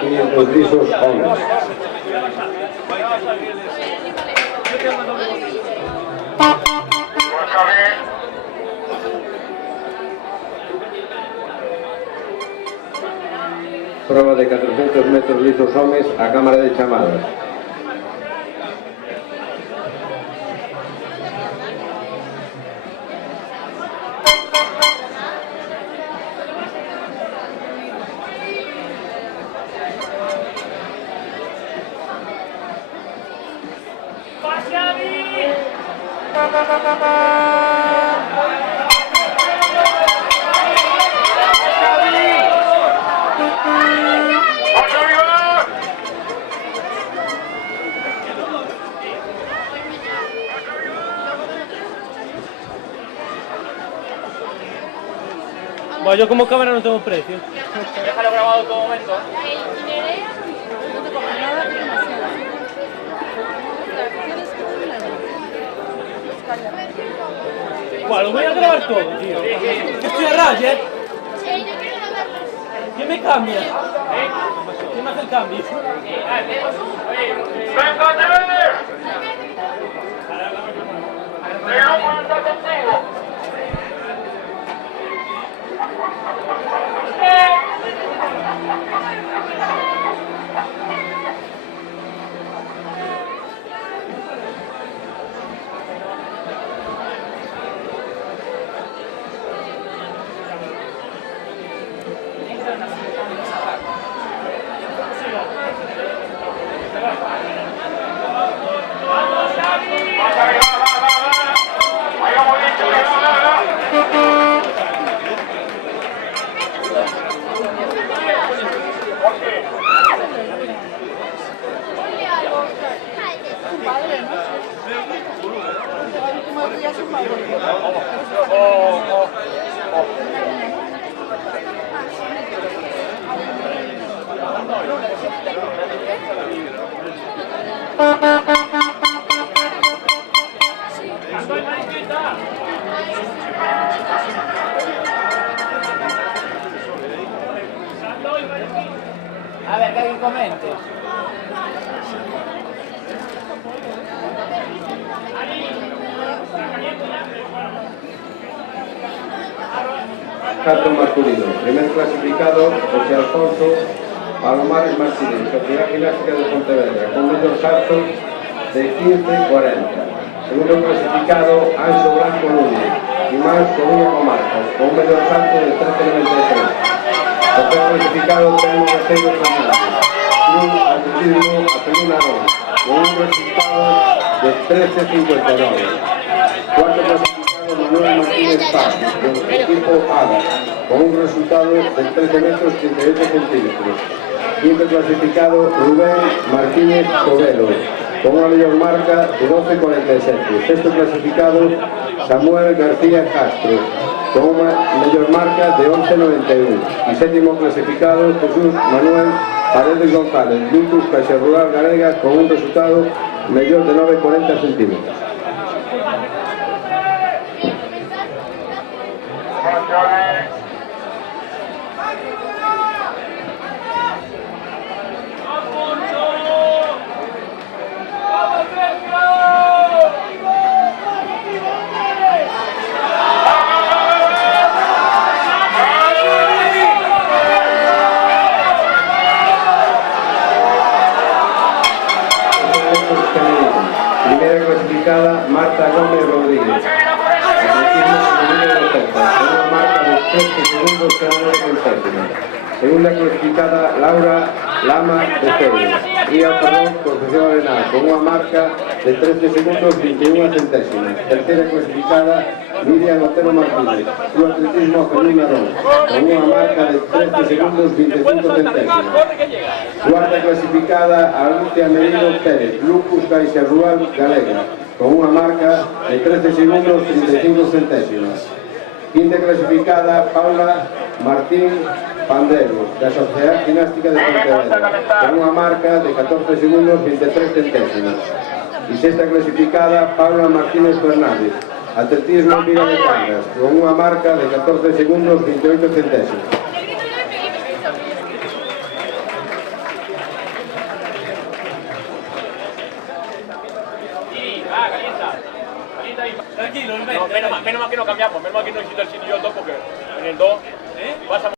500 lisos hombres. Prueba de 400 metros lisos hombres a cámara de chamadas. Bueno, yo como cámara no tengo precio. Déjalo grabado todo momento. Bueno, lo voy a grabar todo, tío. Estoy a raya, ¿eh? ¿Quién me cambia? ¿Quién me hace el cambio? A ver, que alguien comente. Salto masculino. Primer clasificado, José Alfonso Palomares Martínez, Sociedad Gimnástica de Pontevedra, con un medio salto de 15.40. Segundo clasificado, Anxo Blanco Núñez, Imán Coruña Comarcas, con un medio salto de 13.93. Tercer clasificado, Telmo Gaceiro Fernández, Club Atletismo Apelún Arón, con un resultado de 13.59. Cuarto clasificado, Manuel Martínez Paz, del equipo ADA, con un resultado de 13 metros 38 centímetros. Quinto clasificado, Rubén Martínez Covelo, con una mayor marca de 12.47. Sexto clasificado, Samuel García Castro, con una mayor marca de 11.91. Y séptimo clasificado, Jesús Manuel Paredes González, Lucas Caixa Rural Galega, con un resultado mayor de 9.40 centímetros. Primera clasificada, Marta Gómez Rodríguez, con una marca de 13 segundos 09 centésimas. Segunda clasificada, Laura Lama de Félix, Ría Perdón, Concepción Arenal, con una marca de 13 segundos 21 centésimas. Tercera clasificada, Miriam Otero Martínez, Club Atletismo Apelún Arón, con una marca de 13 segundos 25 centésimas. Cuarta clasificada, Alicia Merino Pérez, Lucas Caixa Rural Galega, con una marca de 13 segundos 35 centésimas. Quinta clasificada, Paula Martín Pandero, de la Sociedad Gimnástica de Pontevedra, con una marca de 14 segundos 23 centésimas. Y sexta clasificada, Paula Martínez Fernández, atletismo en Vila de Cangas, con unha marca de 14 segundos 28 centésimos. Calienta. Calienta ahí. Tranquilo, No, menos mal que no cambiamos, menos mal que no hiciste el sitio 2 porque en el 2 vas a